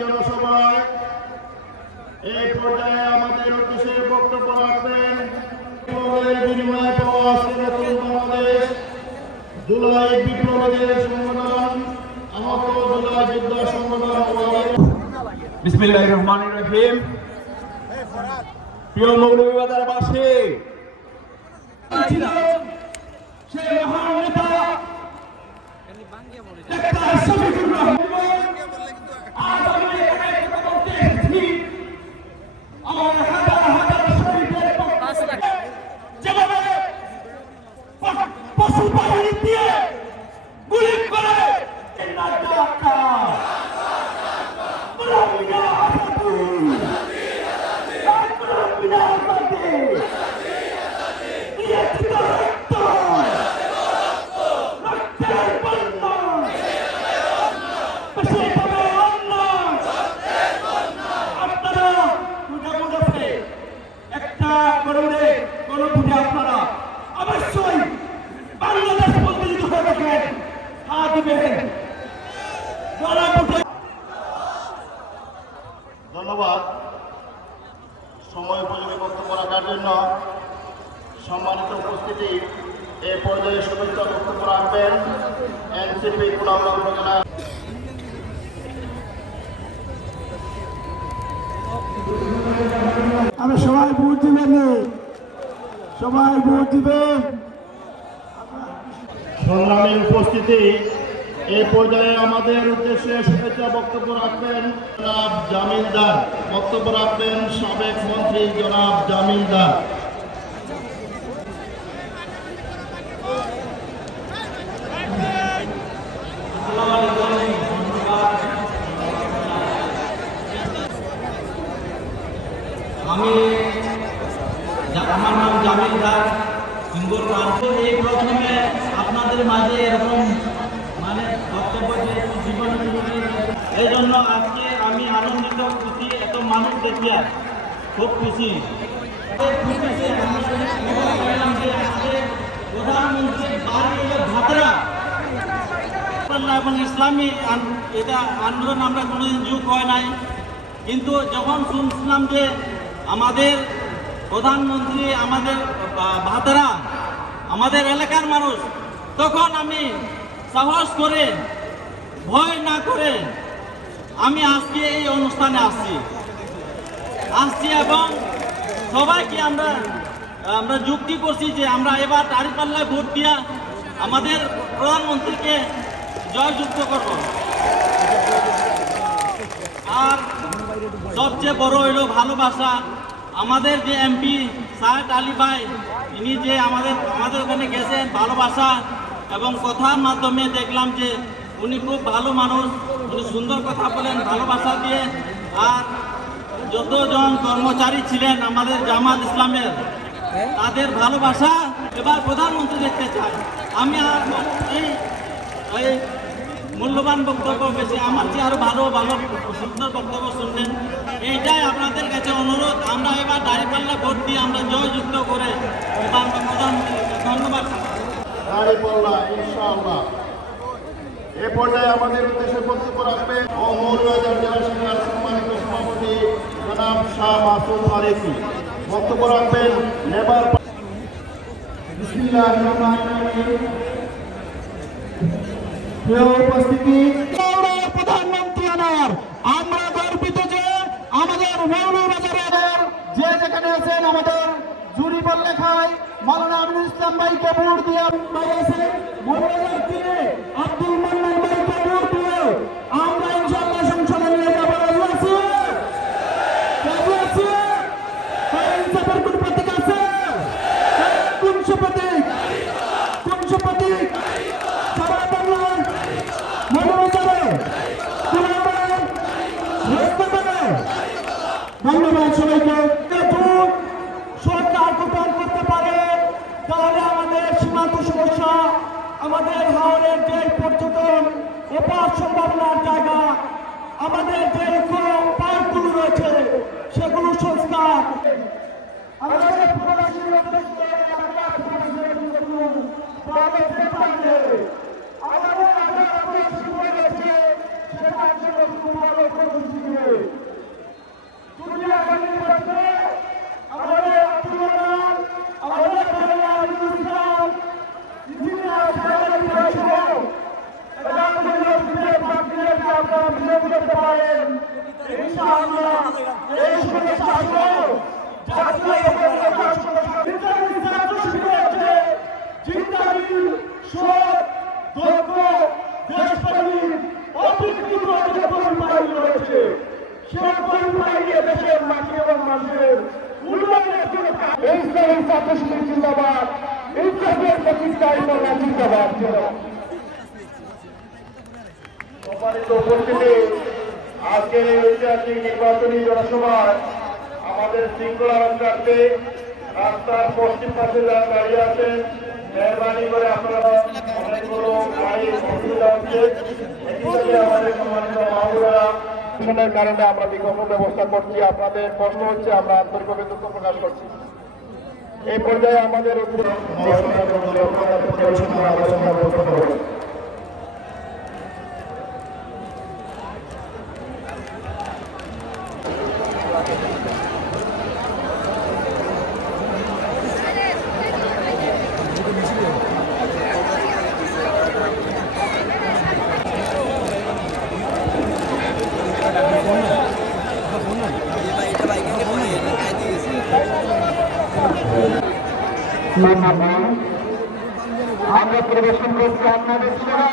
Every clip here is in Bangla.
জনসভায় এই পর্যায়ে আমাদের উদ্দেশ্যে বক্তব্য রাখবেন বিনিময়ে পাওয়া নতুন বাংলাদেশ জুলাই বিপ্লবীদের সংগঠন আহত জুলাই যোদ্ধা সংগঠন। বিসমিল্লাহির রহমানির রহিম। প্রিয় মৌলভীবাজারবাসী, সেই মহান নেতা পশু পাখি দিয়ে গুলি করে আপনারা অবশ্যই বাংলাদেশ প্রতিনিধিত্ব হয়ে দেখেন, হাত দিবেন। ধন্যবাদ। সময় উপযোগী বক্তব্য রাখার জন্য সম্মানিত উপস্থিতি এ পর্যায়ে শুভেচ্ছা বক্তব্য রাখবেন এনসিপি কুড়াউড়া উপজেলা। আমি সবাই ভোট দিবেন, সবাই ভোট দিবেন। সংগ্রামী উপস্থিতি এই পর্যায়ে আমাদের উদ্দেশ্যে শুভেচ্ছা বক্তব্য রাখবেন জনাব জামিলদার। বক্তব্য রাখবেন সাবেক মন্ত্রী জনাব জামিলদার। আমার নাম জামিলদার সিঙ্গলগঞ্জ। এই প্রথমে আপনাদের মাঝে এরকম বক্তব্য যে জীবন, এই জন্য আজকে আমি আনন্দিত, খুশি, এত মানুষ দেখিয়া খুব খুশি। প্রধানমন্ত্রী ভাতরা এবং ইসলামী এটা আন্দোলন আমরা কোনোদিন যুগ হয় নাই, কিন্তু যখন শুনছিলাম যে আমাদের প্রধানমন্ত্রী আমাদের ভাতারা আমাদের এলাকার মানুষ, তখন আমি সাহস করে ভয় না করে আমি আজকে এই অনুষ্ঠানে আসছি এবং সবাইকে আমরা যুক্তি করছি যে আমরা এবার দাঁড়িপাল্লায় ভোট দিয়া আমাদের প্রধানমন্ত্রীকে জয়যুক্ত করব। আর সবচেয়ে বড় হইল ভালোবাসা। আমাদের যে এমপি সাহেদ আলী ভাই, ইনি যে আমাদের ওখানে গেছেন, ভালোবাসা এবং কথার মাধ্যমে দেখলাম যে উনি খুব ভালো মানুষ, উনি সুন্দর কথা বলেন ভালোবাসা দিয়ে। আর যতজন কর্মচারী ছিলেন আমাদের জামাত ইসলামের, তাদের ভালোবাসা এবার প্রধানমন্ত্রী দেখতে চাই আমি। আর এই মূল্যবান বক্তব্য বেশি আমার চেয়ে আরো ভালো সুন্দর বক্তব্য শুনবেন, এইটাই আপনাদের কাছে অনুরোধ। আমরা এবার দাঁড়িপাল্লা ভোট দিয়ে আমরা জয়যুক্ত করে এবার প্রধানমন্ত্রীকে ধন্যবাদ। দাঁড়িপাল্লা ইনশাআল্লাহ। এ পর্যায়ে আমাদের উদ্দেশ্যে বক্তব্য রাখবেন ও মৌলভীবাজার জেলা শাখার সম্মানিত সভাপতি জনাব শাহ মাসুদ ফারুকী। বক্তব্য রাখবেন লেবার। বিসমিল্লাহির রহমানির রহিম। উপস্থিতি প্রধানমন্ত্রী আমরা গর্বিত যে আমাদের মৌলভীবাজারের যে যেখানে আছেন, আমাদের জুরিপাল লেখায় মাওলানা আমিনুল ইসলাম ভাইকে ভোট দিয়ে মৌলভীবাজার দিয়ে আব্দুল মান্নান ভাইকে ভোট দিয়ে আমরা ইনশাআল্লাহ সংসদে নিয়ে যাব। কোন প্রতীক আছে? কোন প্রতীক? কোন প্রতীক? সারা বাংলার মৌলভীবাজারে ধন্যবাদ সবাইকে। সরকার গোপন করতে পারে তাহলে আমাদের সীমান্ত সমস্যা, আমাদের হাওড়ের যে পর্যটন এপার সম্ভাবনার জায়গা, আমাদের যে পার্কগুলো রয়েছে সেগুলো সংস্কার, আমাদের আমাদের সকল বাইরে দেশের মাটি এবং মানুষের উন্নয়নের জন্য এই ইসলামী ছাত্র শিবির জিন্দাবাদ, এই জাতীয় প্রতিষ্ঠায় জিন্দাবাদ। সম্মানিত উপস্থিতি, আজকের এই ঐতিহাসিক নির্বাচনী জনসভায় আমাদের শৃঙ্খলা রক্ষার্থে রাস্তার পশ্চিম পাশে যারা দাঁড়িয়ে আছেন, মেহরবানি করে আপনারা অনেকগুলো গাড়ির অসুবিধা হচ্ছে, একইসাথে আমাদের সম্মানিত মাহবুরা কারণে আমরা বিকল্প ব্যবস্থা করছি। আপনাদের প্রশ্ন হচ্ছে, আমরা আন্তরিকভাবে দুঃখ প্রকাশ করছি। এই পর্যায়ে আমাদের আমরা পরিবেশন করছি আপনাদের সেরা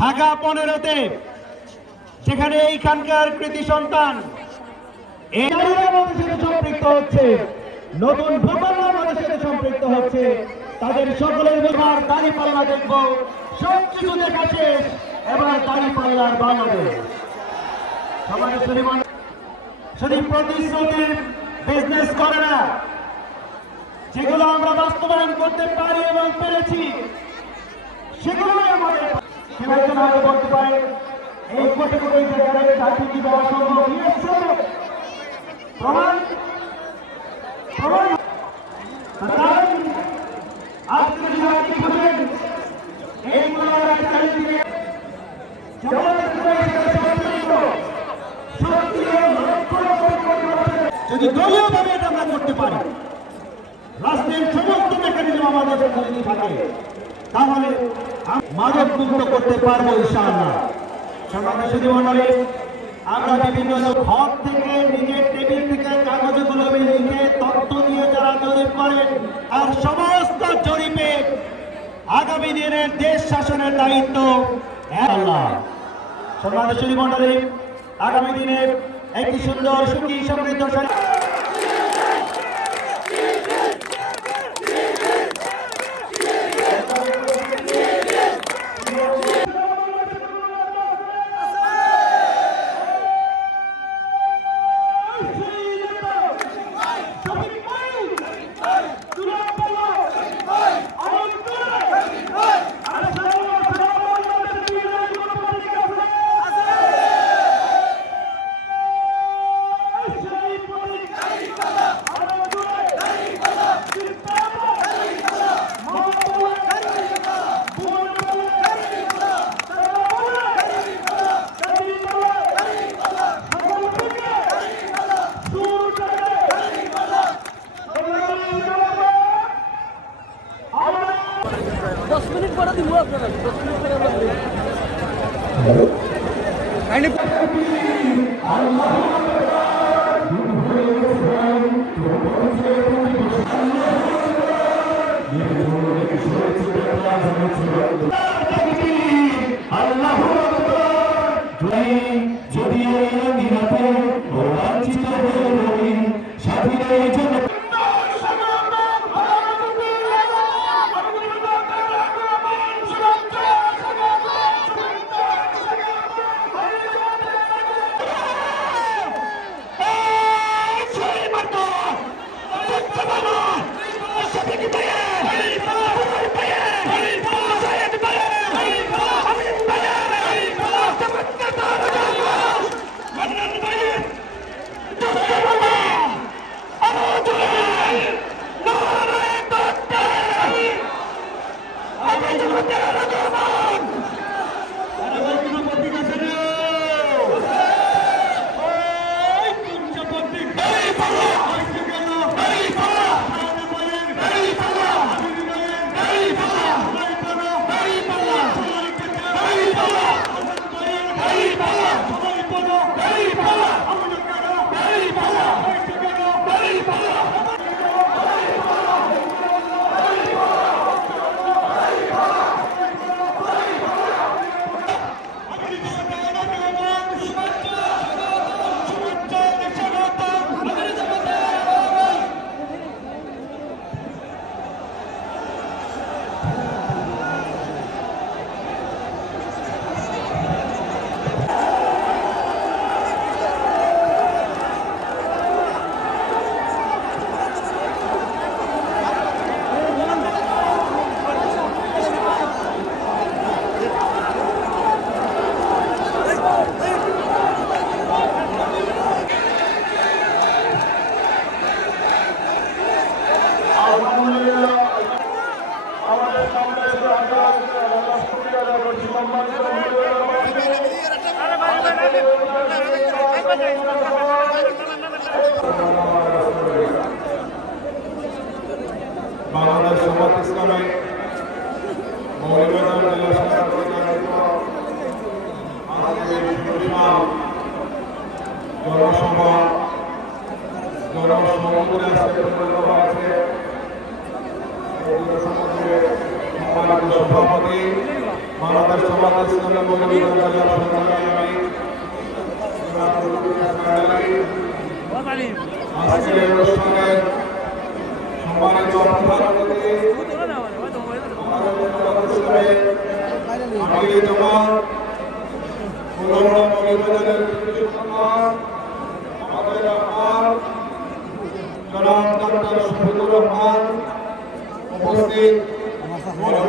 ঢাকা 15-তে সেখানে এইখানকার কৃতি সন্তান সম্পৃক্ত হচ্ছে, নতুন ভূখণ্ড আমাদের সাথে সম্পৃক্ত হচ্ছে। তাদের সকলের ব্যবহার দাড়ি পাল্লা দেখব, সবকিছু দেখা শেষ, এবার দাড়ি পাল্লার বাংলাদেশ। শুধু প্রতিশ্রুতির বিজনেস করে না, যেগুলো আমরা বাস্তবায়ন করতে পারি এবং পেরেছি সেগুলোই আমাদের সেবায়ন আগে বলতে পারে। এই কোটি কোটি জায়গায় চাকরি কি দেওয়া সম্ভব? প্রমাণ প্রমাণ আজকে যদি খুঁজেন এইগুলো যদি দলীয় ভাবে এটা আমরা করতে পারি, রাষ্ট্রের সমস্ত মেকানিজম আমাদের যদি থাকে, তাহলে মাদক মুক্ত করতে পারবো ইনশাআল্লাহ। সমাজসেবী মণ্ডলী, আমরা বিভিন্ন ঘর থেকে নিজের টেবিল থেকে কাগজগুলো লিখে তথ্য দিয়ে যারা জরিপ করেন, আর সমস্ত জরিপে আগামী দিনের দেশ শাসনের দায়িত্ব আল্লাহ। সমাজসেবী মণ্ডলী, আগামী দিনের একটি সুন্দর সুখী সমৃদ্ধ মিনিট পরে দিব আপনারা 10 মিনিট পরে আমরা যদি নিরাপে লাঞ্ছিত হয়ে স্বাধীনের জন্য বাংলাদেশ জামাত ইসলামী মৌলভীবাজার জেলা শাখার পরিচালিত আজকের বিশাল জনসভা জনসমুদ্রে আজকে পরিণত হয়েছে। সম্মানিত সভাপতি বাংলাদেশ জামাত ইসলামী মৌলভীবাজার জেলা শাখার আজকের অনুষ্ঠানে সম্মানিত প্রধানমন্ত্রী আমির জামাত মৌলভীবাজারের আমাদের আপনার জনাব ডাক্তার শফিকুর রহমান উপস্থিত দলের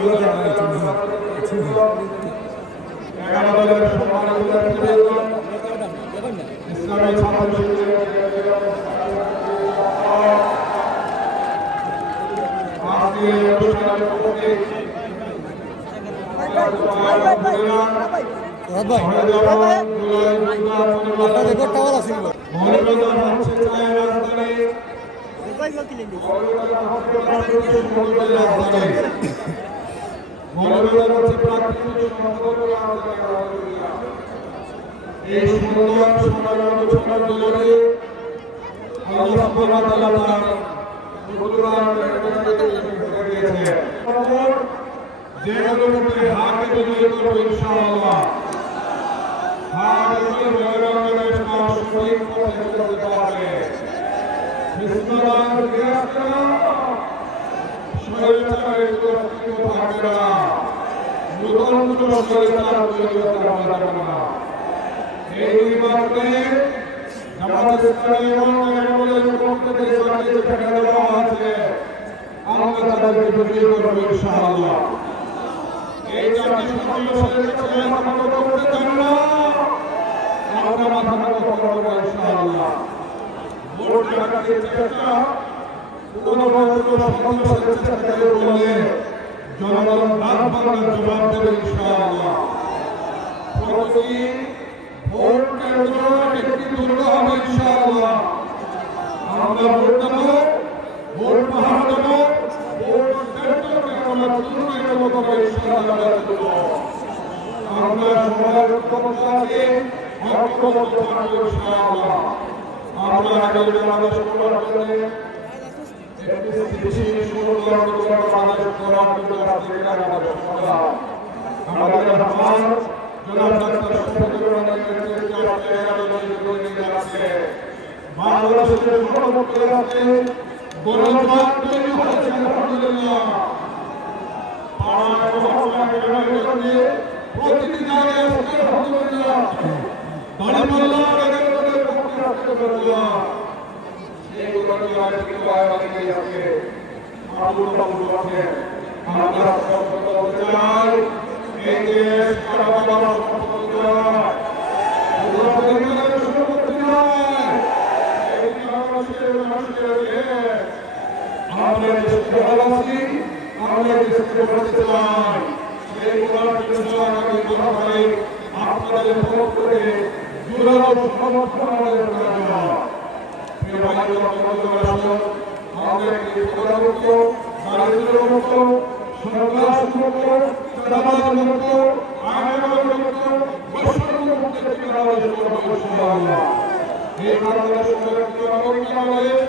সম্মানিত ইসলামী ছাত্র এই সুন্দর সমাজের জন্য আল্লাহ সুবহানাহু ওয়া তাআলা যেগুলোর উপরে হাতে বিজয় করবো ইনশাআল্লাহ হাতে মহিলাদের সঠিক পথে চলতে হবে। বিসমিল্লাহ গিয়াসা শরীয়তের কোনো থাকবে না, নতুন কোনো শরীয়তের প্রয়োজন হবে না। এই মাত্রে জামাত ইসলামী এবং এর পক্ষ থেকে যে টাকা দেওয়া আছে আমরা তাদেরকে বিজয় করবো ইনশাআল্লাহ। এই জাতীয় সমাবেশের কাছে মাথা নত করতে চান না, আমরা মাথা নত করবো ইনশাআল্লাহ। ভোট লাগাতে চেষ্টা কোনো সমাবেশের চেষ্টা করলে জনগণ রাত বাংলার জবাব দেবে ইনশাআল্লাহ। পরবর্তী ভোট কেন্দ্র একটি তুলতে হবে ইনশাআল্লাহ। আমরা ভোট দেবো, ভোট পাহাড় দেবো, ভোট কেন্দ্রকে আমরা তুলতে মতো ইনশাআল্লাহ। আমরা সবার পক্ষ থেকে ঐক্যবদ্ধ থাকবো ইনশাআল্লাহ। আমরা আগামী বাংলাদেশ গড়ার জন্য একটি স্থিতিশীল সুন্দর বাংলাদেশ গড়ার জন্য রাষ্ট্রীয় আমাদের সমাধান। আমাদের রহমান জনাব ডাক্তার শফিকুর রহমানের নেতৃত্বে আজকে 11 দলের নিয়ে যাচ্ছে বাংলাদেশের সর্বত্র রাষ্ট্রে গণতন্ত্র তৈরি হয়েছে আলহামদুলিল্লাহ। পাড়ায় মহল্লায় গ্রামে প্রতিটি জায়গায় আলহামদুলিল্লাহ দাঁড়িপাল্লা এগারোদের পক্ষে আলহামদুলিল্লাহ। সেইগুলো নিয়ে আজকে বাইরে আছে আবুল তাবুল আছে। আমরা সর্বদা বলতে চাই এই দেশ কারাগার সম্পর্ক নয়, পরিবারের সম্পর্ক নয়, এই বাংলাদেশের মানুষের দেশ। আমরা দেশকে ভালোবাসি, আমরা দেশকে বাঁচতে চাই। সেই জন্য আগামী 12 তারিখ আপনাদের পক্ষ থেকে জোরালো সমর্থন আমাদের প্রয়োজন। প্রিয় ভাইয়েরা, বন্ধুরা, আসুন আমরা একটি প্রধানমুক্ত, দারিদ্র্যমুক্ত, সন্ত্রাসমুক্ত, চাঁদাবাজমুক্ত, আইনগতমুক্ত, বৈষম্যমুক্ত একটি বাংলাদেশ গড়ব ইনশাআল্লাহ। এই বাংলাদেশ একটি অমূল্য বাংলাদেশ,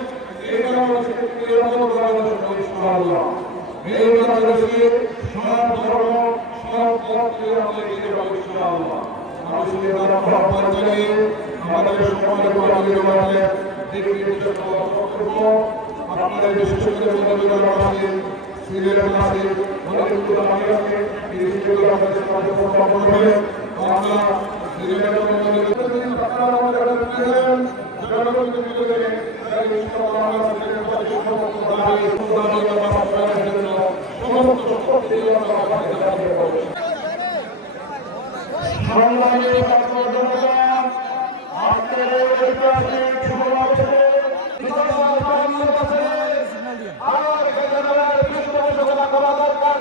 এই বাংলাদেশকে একটি নিরাপদ বাংলাদেশ গড়ব ইনশাআল্লাহ। এই বাংলাদেশে সব ধর্ম, সব মতকে আমরা এগিয়ে যাব ইনশাআল্লাহ। আমি আহ্বান জানিয়ে আমাদের সম্মানিত আমির জামাতের দিক নির্দেশক বক্তব্য আপনাদের বিশেষ করে আছেন সিলেটের আছেন অনেকগুলো মানুষকে এই ভিডিওগুলো আপনাদের সামনে উপস্থাপন করবেন। আমরা সিলেটের আপনারা আমাদের কাছে পেলেন জনগণকে মিলে দেবেন ইনশাআল্লাহ। আমরা সিলেটের বাসী সমস্ত দাবি আমরা বাস্তবায়নের জন্য সমস্ত শক্তি আমরা আপনাদের কাছে পাবো। সংগ্রামী ছাত্র জনতা, আজকের এই ঐতিহাসিক সমাবেশে আর জেনারেল পৃষ্ঠপোষকতা করা দরকার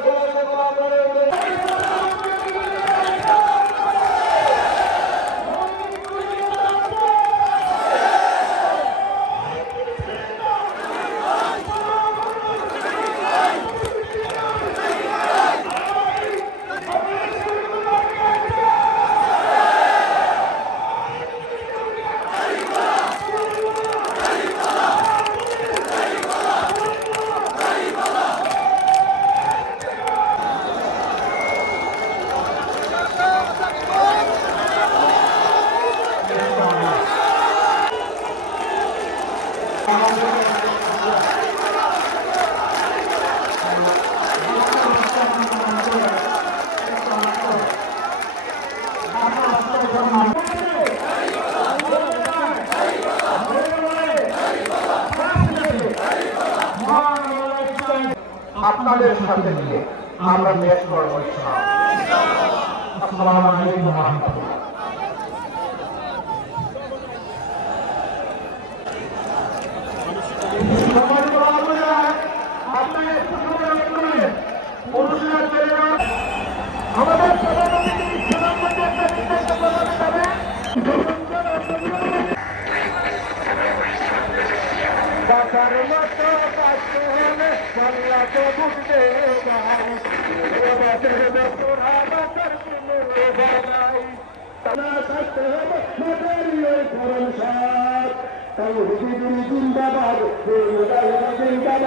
আপনাদের সাথে নিয়ে আমরা দেশ গড়ব ইনশাআল্লাহ। আসসালামু আলাইকুম ওয়া রাহমাতুল্লাহ। আমাদের প্রধানমন্ত্রী একটা নির্দেশ প্রদান করবেন। বাজার মতো কাছে হলে বাংলা তো বুঝতে বাজার কোনো বানাই তারা থাকতে হবে মাদারিয়ার খরচ তাই জিন্দাবাদ জিন্দাবাদ।